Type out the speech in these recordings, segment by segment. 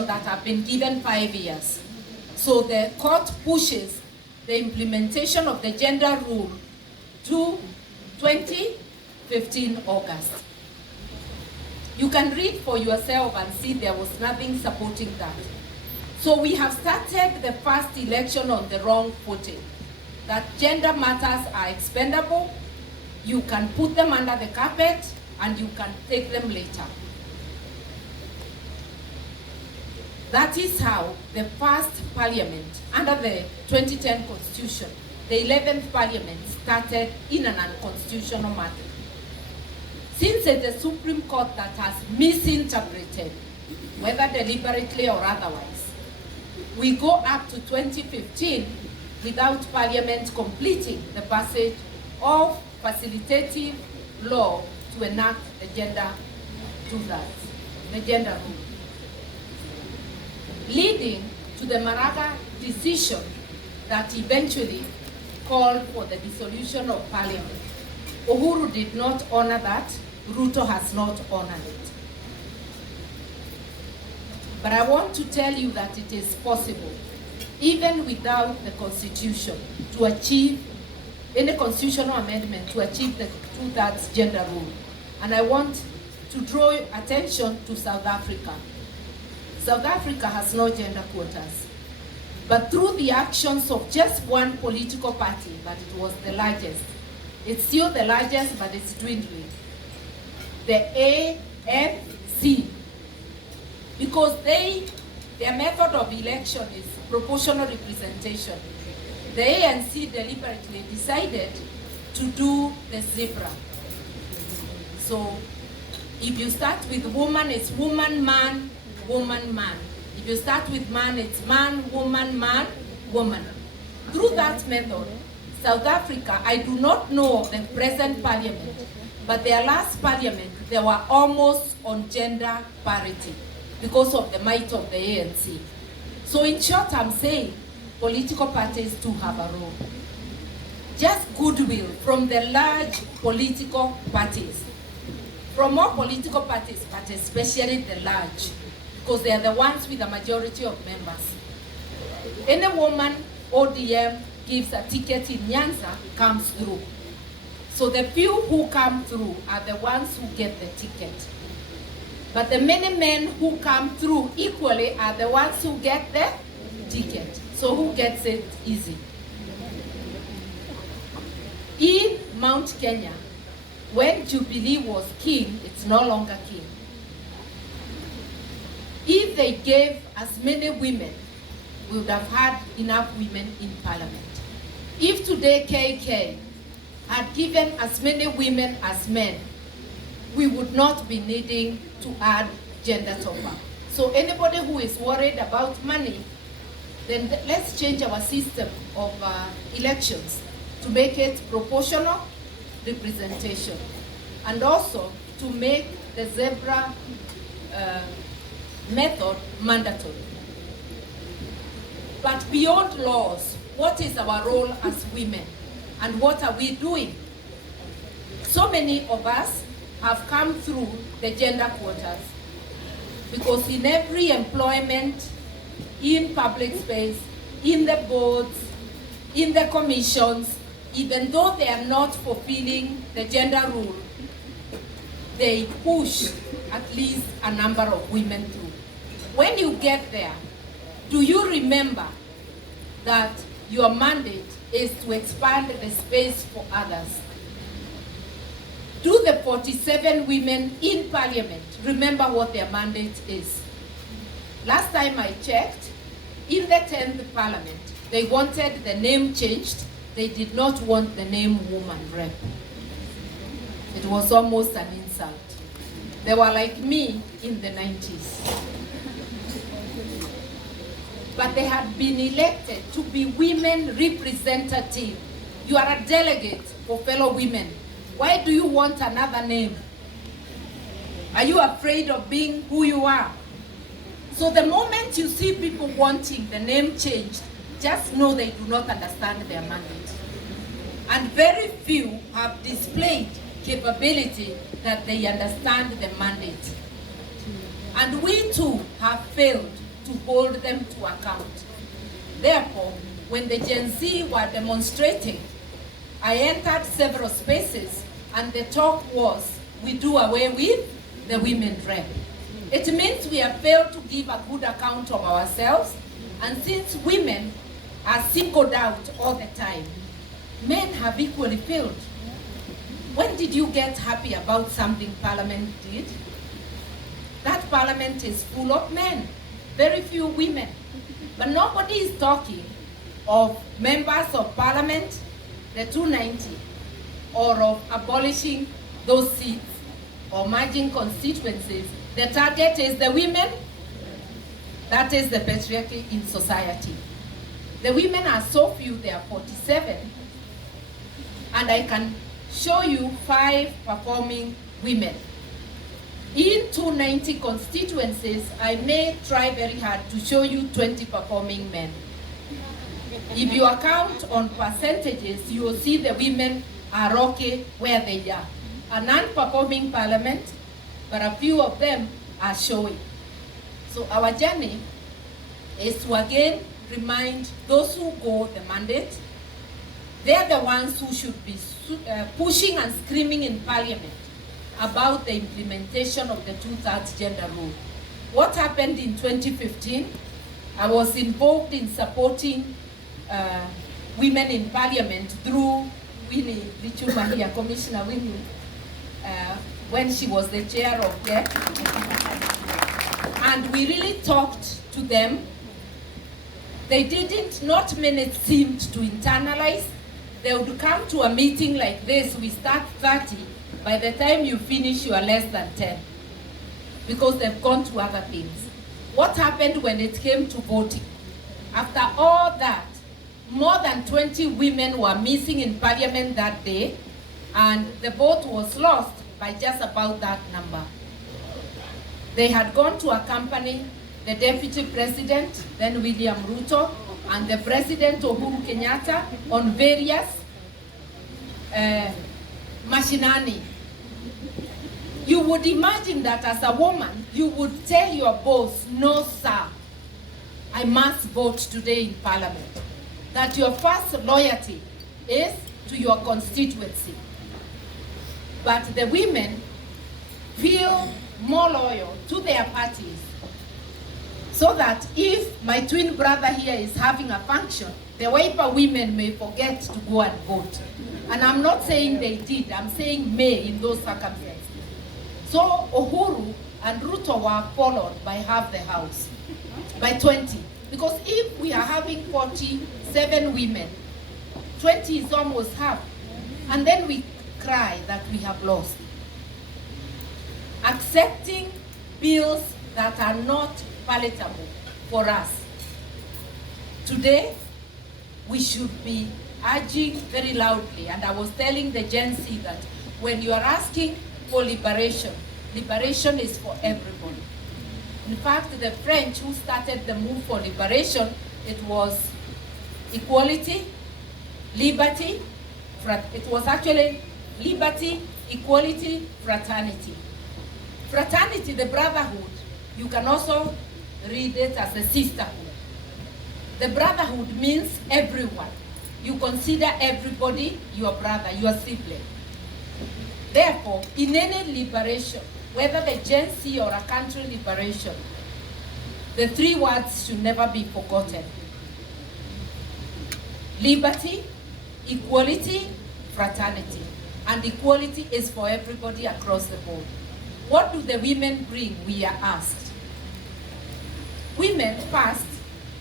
that have been given 5 years. So the court pushes the implementation of the gender rule to 2015 August. You can read for yourself and see there was nothing supporting that. So we have started the first election on the wrong footing, that gender matters are expendable, you can put them under the carpet, and you can take them later. That is how the first parliament, under the 2010 constitution, the 11th parliament started in an unconstitutional manner. Since it's the Supreme Court that has misinterpreted, whether deliberately or otherwise, we go up to 2015 without Parliament completing the passage of facilitative law to enact the gender rule, leading to the Maraga decision that eventually called for the dissolution of Parliament. Uhuru did not honor that. Ruto has not honored it. But I want to tell you that it is possible, even without the constitution, to achieve any constitutional amendment to achieve the 2/3 gender rule. And I want to draw attention to South Africa. South Africa has no gender quotas. But through the actions of just one political party, but it was the largest. It's still the largest, but it's dwindling. The ANC, because their method of election is proportional representation. The ANC deliberately decided to do the zebra. So if you start with woman, it's woman, man, woman, man. If you start with man, it's man, woman, woman. Through that method, South Africa, I do not know of the present parliament, but their last parliament, they were almost on gender parity because of the might of the ANC. So in short, I'm saying political parties too have a role. Just goodwill from the large political parties, from all political parties, but especially the large, because they are the ones with the majority of members. Any woman ODM gives a ticket in Nyanza comes through. So the few who come through are the ones who get the ticket. But the many men who come through equally are the ones who get the ticket. So who gets it easy? In Mount Kenya, when Jubilee was king, it's no longer king. If they gave as many women, we would have had enough women in parliament. If today KK had given as many women as men, we would not be needing to add gender top-up. So anybody who is worried about money, then let's change our system of elections to make it proportional representation, and also to make the zebra method mandatory. But beyond laws, what is our role as women, and what are we doing? So many of us have come through the gender quotas, because in every employment, in public space, in the boards, in the commissions, even though they are not fulfilling the gender rule, they push at least a number of women through. When you get there, do you remember that your mandate is to expand the space for others? Do the 47 women in parliament remember what their mandate is? Last time I checked, in the 10th parliament, they wanted the name changed. They did not want the name woman rep. It was almost an insult. They were like me in the 90s. But they had been elected to be women representative. You are a delegate for fellow women. Why do you want another name? Are you afraid of being who you are? So the moment you see people wanting the name changed, just know they do not understand their mandate. And very few have displayed capability that they understand the mandate. And we too have failed to hold them to account. Therefore, when the Gen Z were demonstrating, I entered several spaces and the talk was, we do away with the women rep. It means we have failed to give a good account of ourselves, and since women are singled out all the time, men have equally failed. When did you get happy about something Parliament did? That Parliament is full of men, very few women. But nobody is talking of members of Parliament, the 290, or of abolishing those seats or merging constituencies. The target is the women. That is the patriarchy in society. The women are so few, they are 47. And I can show you 5 performing women. In 290 constituencies, I may try very hard to show you 20 performing men. If you account on percentages, you will see the women are okay where they are. A non-performing parliament, but a few of them are showing. So our journey is to again remind those who go the mandate, they are the ones who should be pushing and screaming in parliament about the implementation of the 2/3 gender rule. What happened in 2015, I was involved in supporting women in parliament through Winnie Lichuma here, Commissioner Winnie, when she was the chair of GEC. And we really talked to them. They didn't, not many seemed to internalize. They would come to a meeting like this, we start 30, by the time you finish you are less than 10, because they've gone to other things. What happened when it came to voting? After all that, more than 20 women were missing in parliament that day, and the vote was lost by just about that number. They had gone to accompany the deputy president, then William Ruto, and the president Uhuru Kenyatta on various machinani. You would imagine that as a woman, you would tell your boss, no sir, I must vote today in parliament. That your first loyalty is to your constituency. But the women feel more loyal to their parties. So that if my twin brother here is having a function, the Wiper women may forget to go and vote. And I'm not saying they did, I'm saying may in those circumstances. So Uhuru and Ruto were followed by half the house, by 20. Because if we are having 47 women, 20 is almost half. And then we cry that we have lost. Accepting bills that are not palatable for us. Today, we should be urging very loudly, and I was telling the Gen Z that when you are asking for liberation, liberation is for everybody. In fact, the French who started the move for liberation, it was equality, liberty, it was actually liberty, equality, fraternity. Fraternity, the brotherhood, you can also read it as a sisterhood. The brotherhood means everyone. You consider everybody your brother, your sibling. Therefore, in any liberation, whether the Gen Z or a country liberation, the 3 words should never be forgotten. Liberty, equality, fraternity. And equality is for everybody across the board. What do the women bring, we are asked? Women first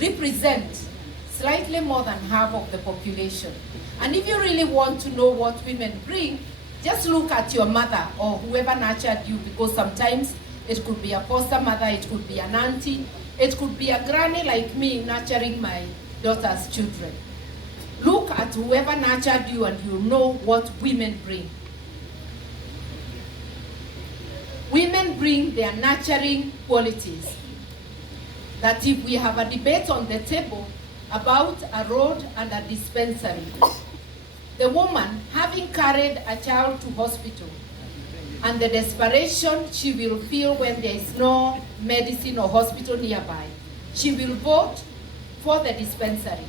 represent slightly more than half of the population. And if you really want to know what women bring, just look at your mother or whoever nurtured you, because sometimes it could be a foster mother, it could be an auntie, it could be a granny like me nurturing my daughter's children. Look at whoever nurtured you and you'll know what women bring. Women bring their nurturing qualities. That if we have a debate on the table about a road and a dispensary, the woman having carried a child to hospital and the desperation she will feel when there is no medicine or hospital nearby, she will vote for the dispensary,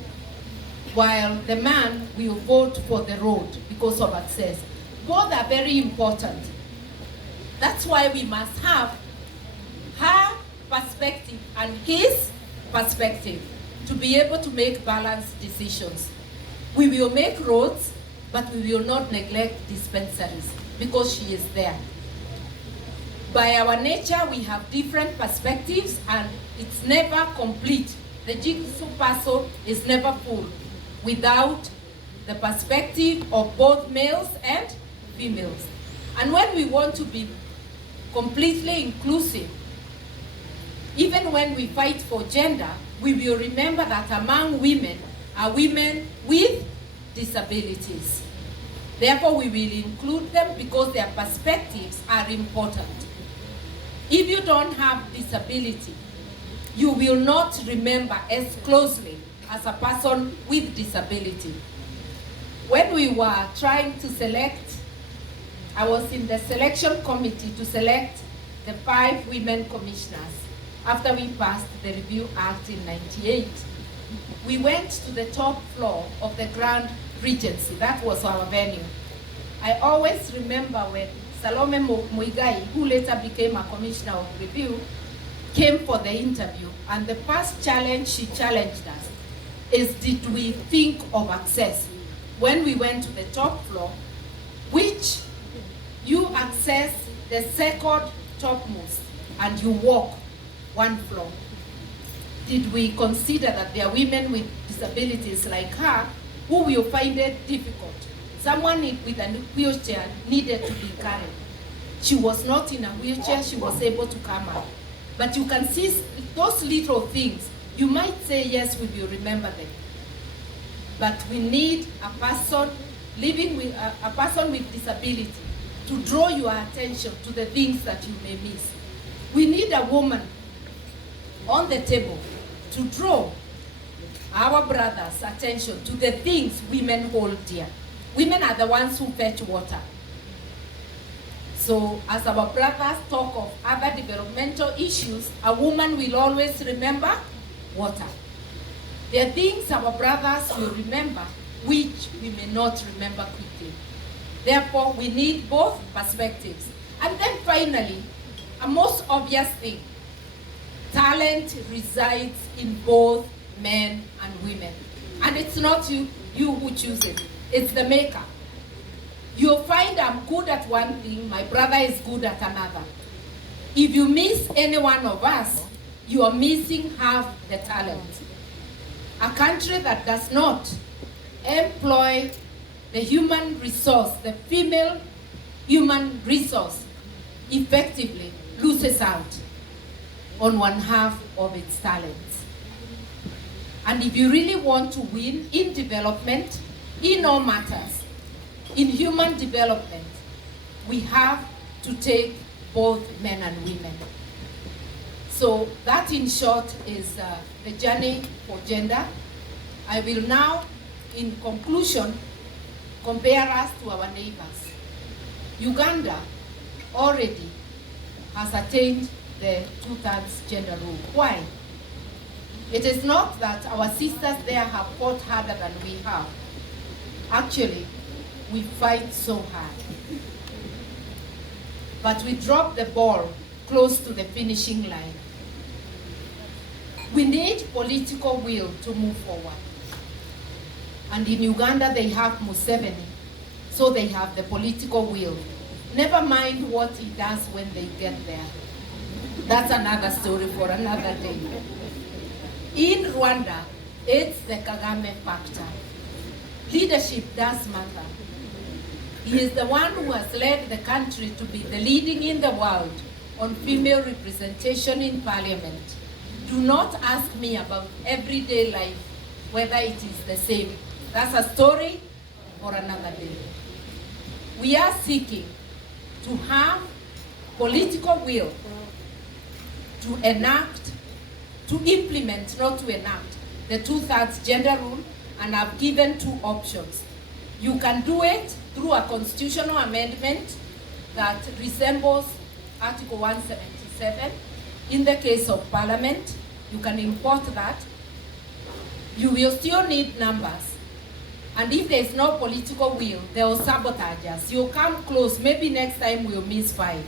while the man will vote for the road because of access. Both are very important. That's why we must have her perspective and his perspective to be able to make balanced decisions. We will make roads, but we will not neglect dispensaries because she is there. By our nature, we have different perspectives and it's never complete. The jigsaw puzzle is never full without the perspective of both males and females. And when we want to be completely inclusive, even when we fight for gender, we will remember that among women are women with disabilities. Therefore, we will include them because their perspectives are important. If you don't have disability, you will not remember as closely as a person with disability. When we were trying to select, I was in the selection committee to select the 5 women commissioners after we passed the Review Act in '98. We went to the top floor of the Grand Regency. That was our venue. I always remember when Salome Muigai, who later became a commissioner of review, came for the interview, and the first challenge she challenged us is, did we think of access? When we went to the top floor, which you access the second topmost and you walk 1 floor. Did we consider that there are women with disabilities like her who will find it difficult? Someone with a wheelchair needed to be carried. She was not in a wheelchair, she was able to come out. But you can see those little things. You might say, yes, we will remember them. But we need a person living with a person with disability to draw your attention to the things that you may miss. We need a woman on the table to draw our brothers' attention to the things women hold dear. Women are the ones who fetch water. So as our brothers talk of other developmental issues, a woman will always remember water. There are things our brothers will remember which we may not remember quickly. Therefore, we need both perspectives. And then finally, a most obvious thing, talent resides in both men and women. And it's not you who choose it, it's the maker. You'll find I'm good at one thing, my brother is good at another. If you miss any one of us, you are missing half the talent. A country that does not employ the human resource, the female human resource, effectively loses out on 1/2 of its talents. And if you really want to win in development, in all matters, in human development, we have to take both men and women. So that in short is the journey for gender. I will now, in conclusion, compare us to our neighbors. Uganda already has attained the 2/3 gender rule. Why? It is not that our sisters there have fought harder than we have. Actually, we fight so hard. But we drop the ball close to the finishing line. We need political will to move forward. And in Uganda, they have Museveni, so they have the political will. Never mind what he does when they get there. That's another story for another day. In Rwanda, it's the Kagame factor. Leadership does matter. He is the one who has led the country to be the leading in the world on female representation in parliament. Do not ask me about everyday life, whether it is the same. That's a story for another day. We are seeking to have political will to enact, to implement, not to enact, the 2/3 gender rule, and I've given 2 options. You can do it through a constitutional amendment that resembles Article 177. In the case of Parliament, You can import that. You will still need numbers. And if there's no political will, there will sabotage us. You'll come close, maybe next time we'll miss 5.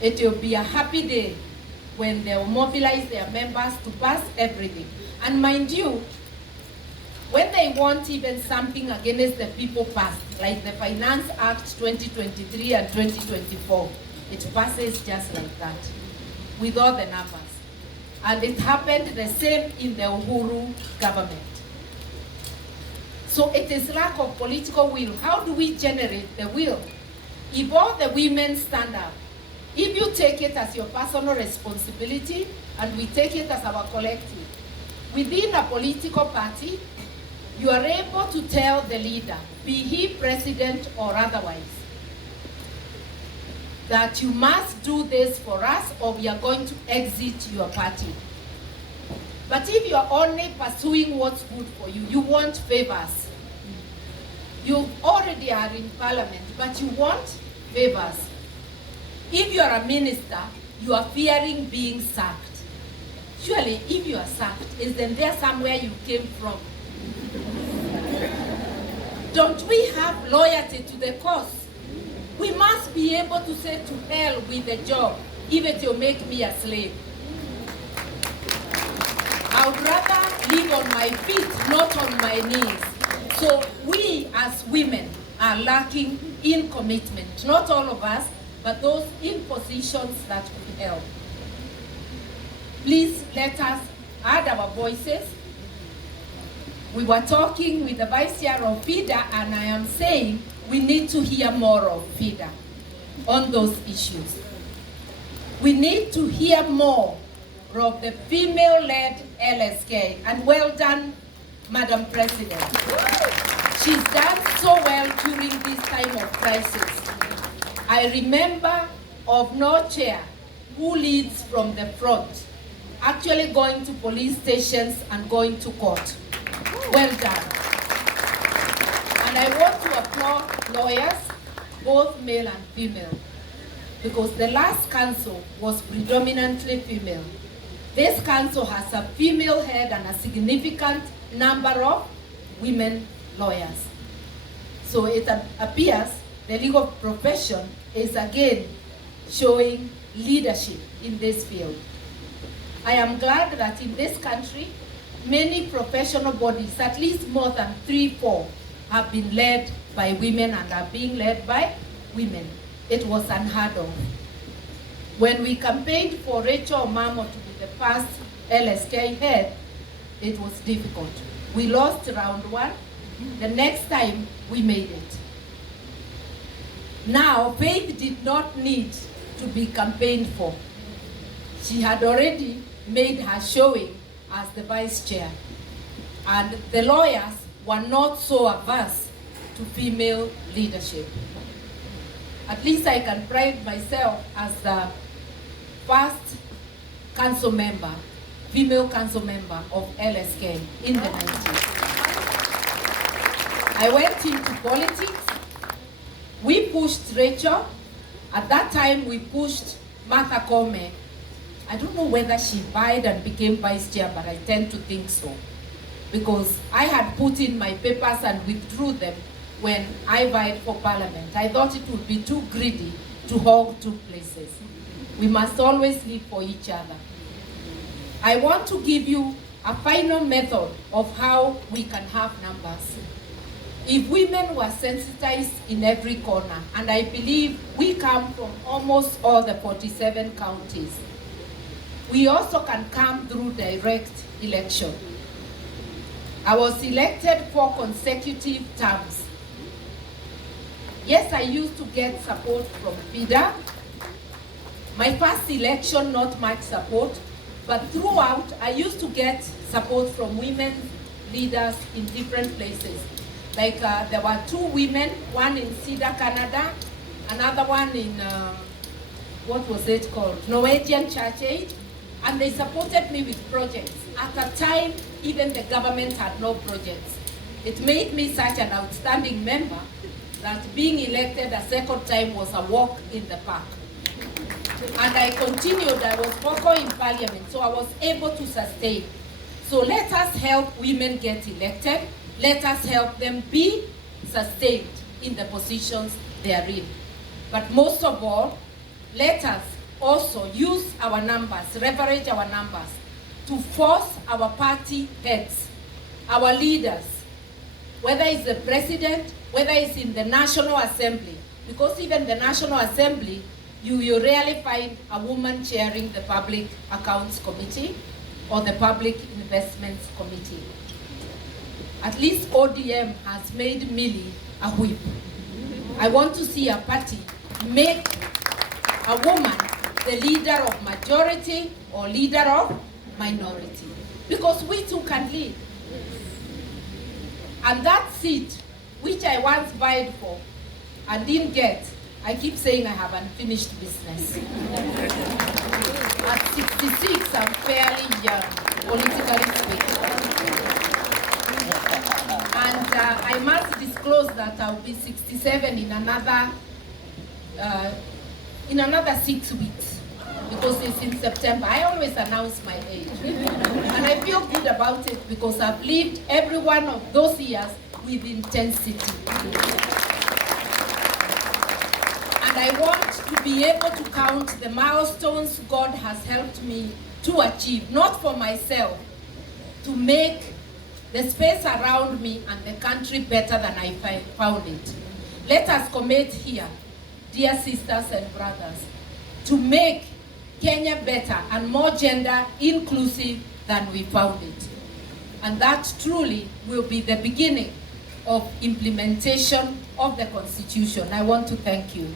It will be a happy day when they will mobilize their members to pass everything. And mind you, when they want even something against the people passed, like the Finance Act 2023 and 2024, it passes just like that, with all the numbers. And it happened the same in the Uhuru government. So it is lack of political will. How do we generate the will? If all the women stand up, if you take it as your personal responsibility, and we take it as our collective, within a political party, you are able to tell the leader, be he president or otherwise, that you must do this for us or we are going to exit your party. But if you are only pursuing what's good for you, you want favors. You already are in parliament, but you want favors. If you are a minister, you are fearing being sacked. Surely, if you are sacked, isn't there somewhere you came from? Don't we have loyalty to the cause? We must be able to say to hell with the job, even to make me a slave. I would rather live on my feet, not on my knees. So we as women are lacking in commitment. Not all of us, but those in positions that we held. Please let us add our voices. We were talking with the Vice Chair of FIDA, and I am saying we need to hear more of FIDA on those issues. We need to hear more of the female-led LSK, and well done, Madam President. She's done so well during this time of crisis. I remember of no chair who leads from the front, actually going to police stations and going to court. Well done. And I want to applaud lawyers, both male and female, because the last council was predominantly female. This council has a female head and a significant number of women lawyers. So it appears the legal profession is again showing leadership in this field. I am glad that in this country, many professional bodies, at least more than 3-4, have been led by women and are being led by women. It was unheard of. When we campaigned for Rachel Omamo to be the first LSK head, it was difficult. We lost round 1. The next time, we made it. Now, Faith did not need to be campaigned for. She had already made her showing as the vice chair. And the lawyers were not so averse to female leadership. At least I can pride myself as the first council member, female council member of LSK in the 90s. I went into politics. We pushed Rachel. At that time, we pushed Martha Koome. I don't know whether she vied and became vice chair, but I tend to think so. Because I had put in my papers and withdrew them when I vied for parliament. I thought it would be too greedy to hog 2 places. We must always live for each other. I want to give you a final method of how we can have numbers. If women were sensitized in every corner, and I believe we come from almost all the 47 counties, we also can come through direct election. I was elected 4 consecutive terms. Yes, I used to get support from FIDA. My first election, not much support, but throughout, I used to get support from women leaders in different places. Like there were 2 women, one in Cedar, Canada, another one in, what was it called? Norwegian Church Aid, and they supported me with projects. At a time, even the government had no projects. It made me such an outstanding member that being elected a second time was a walk in the park. And I continued. I was vocal in parliament, so I was able to sustain. So let us help women get elected. Let us help them be sustained in the positions they are in. But most of all, let us also use our numbers, leverage our numbers, to force our party heads, our leaders, whether it's the president, whether it's in the National Assembly, because even the National Assembly, you will rarely find a woman chairing the Public Accounts Committee or the Public Investments Committee. At least ODM has made Millie a whip. I want to see a party make a woman the leader of majority or leader of minority, because we too can lead. And that seat, which I once vied for and didn't get, I keep saying I have unfinished business. At 66, I'm fairly young, politically speaking. And I must disclose that I'll be 67 in another 6 weeks, because it's in September. I always announce my age. And I feel good about it because I've lived every one of those years with intensity. And I want to be able to count the milestones God has helped me to achieve, not for myself, to make the space around me and the country better than I found it. Let us commit here, dear sisters and brothers, to make Kenya better and more gender inclusive than we found it. And that truly will be the beginning of implementation of the Constitution. I want to thank you.